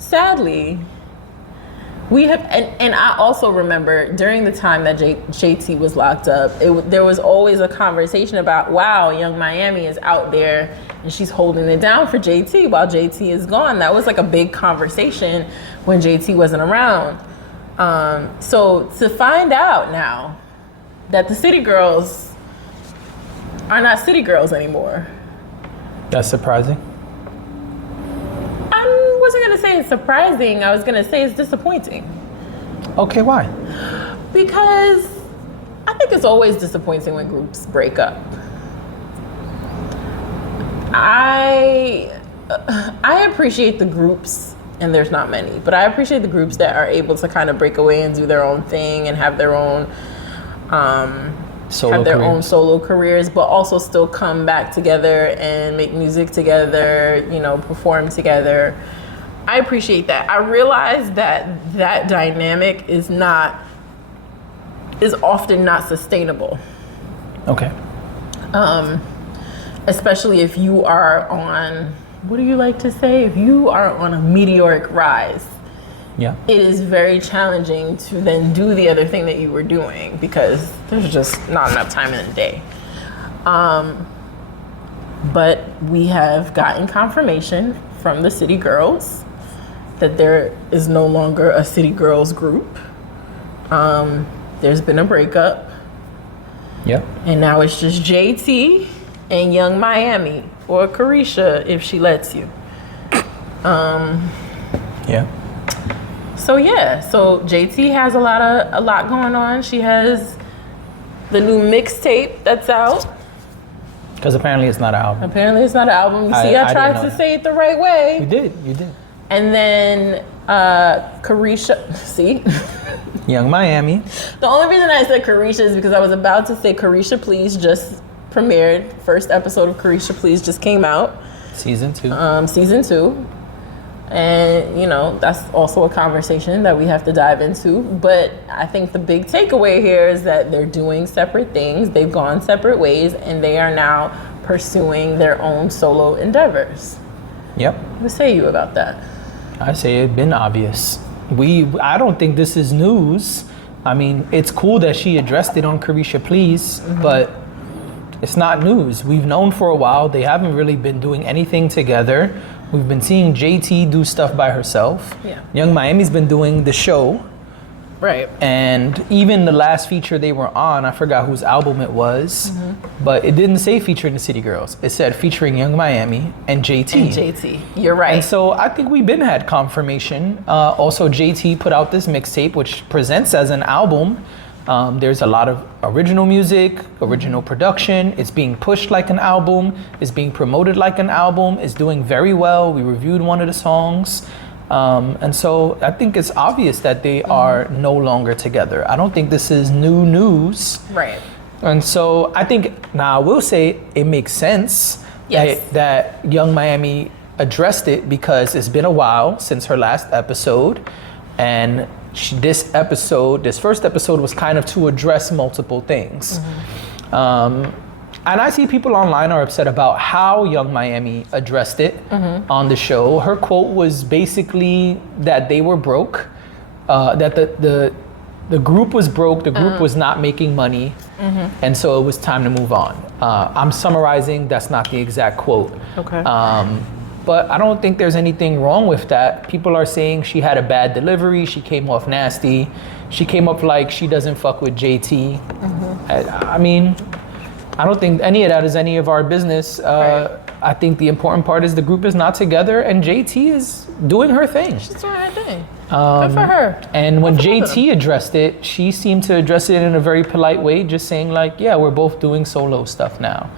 sadly, we have, and I also remember during the time that JT was locked up, there was always a conversation about, wow, Young Miami is out there and she's holding it down for JT while JT is gone. That was like a big conversation when JT wasn't around. So to find out now that the City Girls are not City Girls anymore. That's surprising. I wasn't gonna say it's surprising. I was gonna say it's disappointing. Okay, why? Because I think it's always disappointing when groups break up. I appreciate the groups, and there's not many, but I appreciate the groups that are able to kind of break away and do their own thing and have their own own solo careers, but also still come back together and make music together, perform together. I appreciate that. I realize that dynamic is often not sustainable. Okay. Especially if you are on, what do you like to say? If you are on a meteoric rise. Yeah. It is very challenging to then do the other thing that you were doing because there's just not enough time in the day. But we have gotten confirmation from the City Girls that there is no longer a City Girls group. There's been a breakup. Yep. And now it's just JT and Young Miami, or Caresha if she lets you. Yeah. So JT has a lot going on. She has the new mixtape that's out. Because apparently it's not an album. You see, I tried to say it the right way. You did. And then Caresha, see? Young Miami. The only reason I said Caresha is because I was about to say Caresha Please just premiered. First episode of Caresha Please just came out. Season 2. And, that's also a conversation that we have to dive into. But I think the big takeaway here is that they're doing separate things. They've gone separate ways, and they are now pursuing their own solo endeavors. Yep. What say you about that? I say it's been obvious. I don't think this is news. I mean, it's cool that she addressed it on Caresha Please, but it's not news. We've known for a while. They haven't really been doing anything together. We've been seeing JT do stuff by herself. Yeah. Young Miami's been doing the show. Right. And even the last feature they were on, I forgot whose album it was, but it didn't say featuring the City Girls. It said featuring Young Miami and JT. You're right. And so I think we've been had confirmation. Also, JT put out this mixtape, which presents as an album. There's a lot of original music, original production. It's being pushed like an album. It's being promoted like an album. It's doing very well. We reviewed one of the songs. And so I think it's obvious that they are no longer together. I don't think this is new news. Right. And so I think, now I will say it makes sense that Young Miami addressed it because it's been a while since her last episode. And this first episode was kind of to address multiple things. And I see people online are upset about how Young Miami addressed it on the show. Her quote was basically that they were broke, that the group was broke, the group was not making money, and so it was time to move on. I'm summarizing, that's not the exact quote. Okay. But I don't think there's anything wrong with that. People are saying she had a bad delivery, she came off nasty, she came up like she doesn't fuck with JT. I mean, I don't think any of that is any of our business. Right. I think the important part is the group is not together and JT is doing her thing. She's doing her thing. Good for her. And when JT addressed it, she seemed to address it in a very polite way, just saying like, yeah, we're both doing solo stuff now.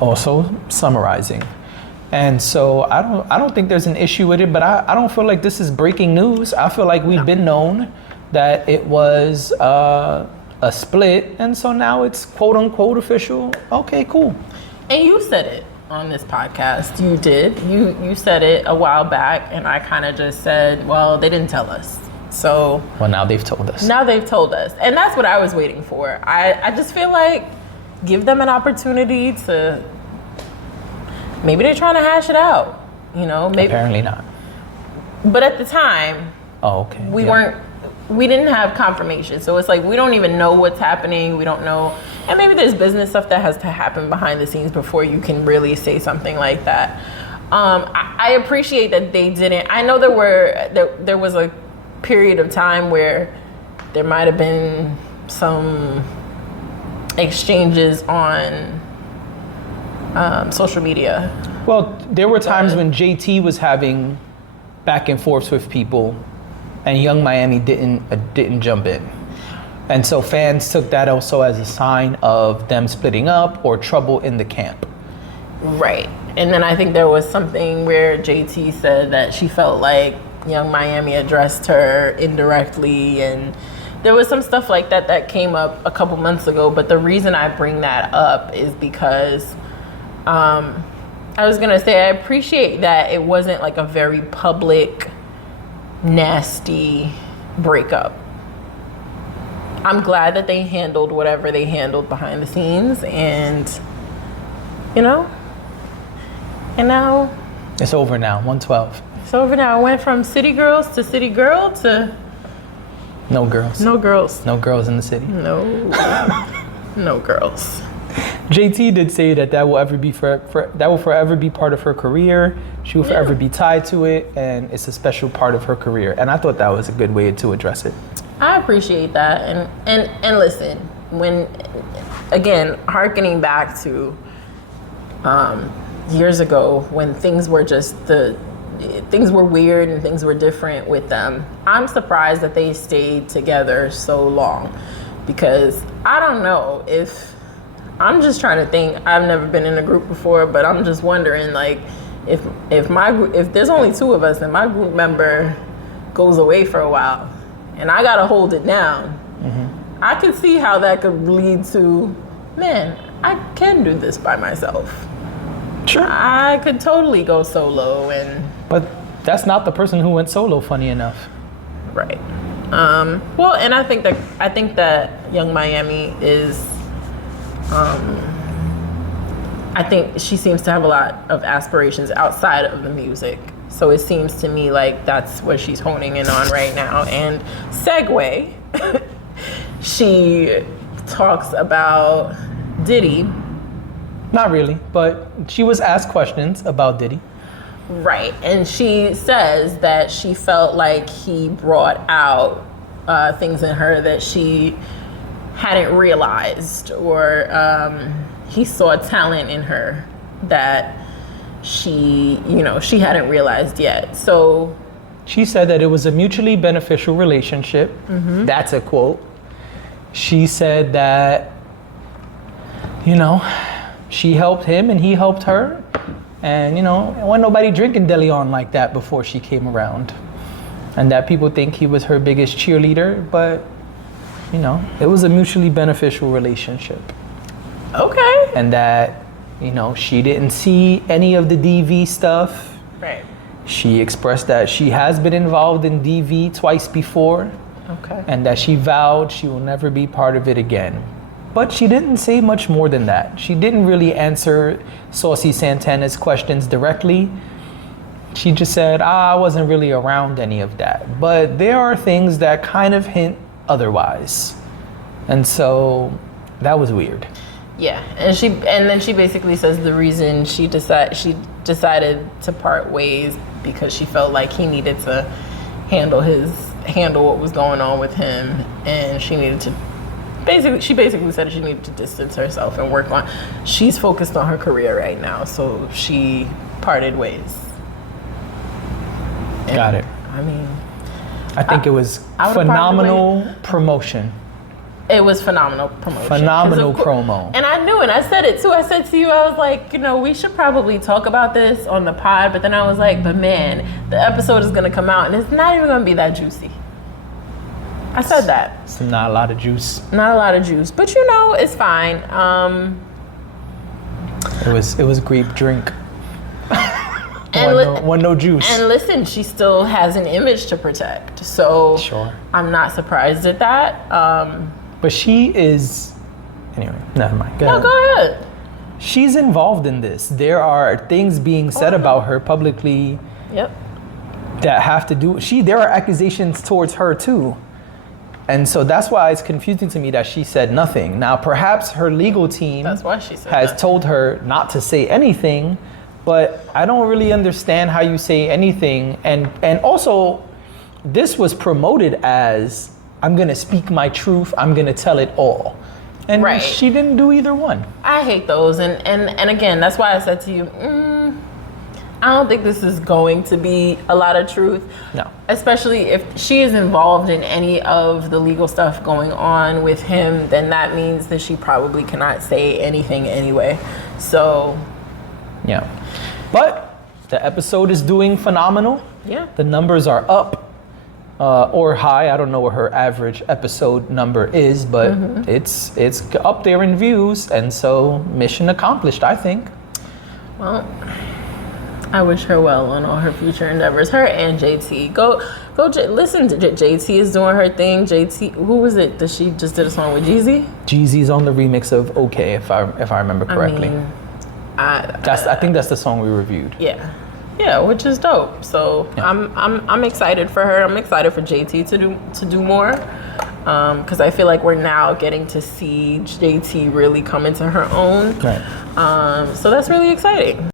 Also summarizing. And so I don't think there's an issue with it, but I don't feel like this is breaking news. I feel like we've been known that it was a split, and so now it's quote unquote official. Okay, cool. And you said it on this podcast. You did. You said it a while back, and I kind of just said, well, they didn't tell us. So well, now they've told us. And that's what I was waiting for. I just feel like give them an opportunity to, maybe they're trying to hash it out. You know, maybe. Apparently not. But at the time, okay. We didn't have confirmation. So it's like, we don't even know what's happening. We don't know. And maybe there's business stuff that has to happen behind the scenes before you can really say something like that. I appreciate that they didn't. I know there was a period of time where there might have been some exchanges on social media. Well, there were times when JT was having back and forths with people, and Young Miami didn't jump in, and so fans took that also as a sign of them splitting up or trouble in the camp. Right, and then I think there was something where JT said that she felt like Young Miami addressed her indirectly, and there was some stuff like that came up a couple months ago. But the reason I bring that up is because I was gonna say I appreciate that it wasn't like a very public, nasty breakup. I'm glad that they handled whatever they handled behind the scenes, and you know, and now it's over now. 112. It's over now. I went from city girls to city girl to no girls. No girls. No girls in the city. No. No girls. JT did say that will forever be part of her career. She will forever be tied to it, and it's a special part of her career. And I thought that was a good way to address it. I appreciate that. And listen, when, again, hearkening back to years ago when things were just things were weird and things were different with them, I'm surprised that they stayed together so long, because I don't know if, I'm just trying to think, I've never been in a group before, but I'm just wondering, like, if there's only two of us and my group member goes away for a while and I gotta hold it down, I could see how that could lead to, man, I can do this by myself. Sure. I could totally go solo. But that's not the person who went solo, funny enough. Right. Well, and I think that Young Miami is, I think she seems to have a lot of aspirations outside of the music. So it seems to me like that's what she's honing in on right now. And segue, she talks about Diddy. Not really, but she was asked questions about Diddy. Right, and she says that she felt like he brought out things in her that she hadn't realized, or he saw talent in her that she hadn't realized yet. So she said that it was a mutually beneficial relationship. That's a quote. She said that, she helped him and he helped her. And, it wasn't nobody drinking De Leon like that before she came around. And that people think he was her biggest cheerleader, but, it was a mutually beneficial relationship. Okay. And that, she didn't see any of the DV stuff. Right. She expressed that she has been involved in DV twice before. Okay. And that she vowed she will never be part of it again. But she didn't say much more than that. She didn't really answer Saucy Santana's questions directly. She just said, I wasn't really around any of that. But there are things that kind of hint otherwise. And so that was weird. Yeah, and then she basically says the reason she decided to part ways because she felt like he needed to handle what was going on with him, and she needed to she basically said she needed to distance herself and work on. She's focused on her career right now, so she parted ways. And, got it. I mean, I think it was phenomenal promotion. It was phenomenal promotion. Phenomenal promo. And I knew, and I said it too. I said to you, I was like, we should probably talk about this on the pod. But then I was like, but man, the episode is going to come out and it's not even going to be that juicy. I said that. It's not a lot of juice. Not a lot of juice. But it's fine. It was grape drink. And no juice. And listen, she still has an image to protect. So sure. I'm not surprised at that. But she is, anyway, never mind. Go ahead. she's involved in this. There are things being said about her publicly. Yep. That have to do. There are accusations towards her too. And so that's why it's confusing to me that she said nothing. Now, perhaps her legal team That's why she said has that. told her not to say anything, but I don't really understand how you say anything. And also, this was promoted as, I'm gonna speak my truth, I'm gonna tell it all. And Right. she didn't do either one. I hate those. And again, that's why I said to you, I don't think this is going to be a lot of truth. No. Especially if she is involved in any of the legal stuff going on with him, then that means that she probably cannot say anything anyway. So, Yeah. But the episode is doing phenomenal. yeah. The numbers are up or high. I don't know what her average episode number is, but it's up there in views. And so mission accomplished, I think. Well, I wish her well on all her future endeavors. Her and JT. Listen to JT is doing her thing. JT, who was it that she just did a song with Jeezy? Jeezy's on the remix of Okay, if I remember correctly. I think that's the song we reviewed. Yeah, which is dope. So Yeah. I'm excited for her. I'm excited for JT to do more. Because I feel like we're now getting to see JT really come into her own. Right. So that's really exciting.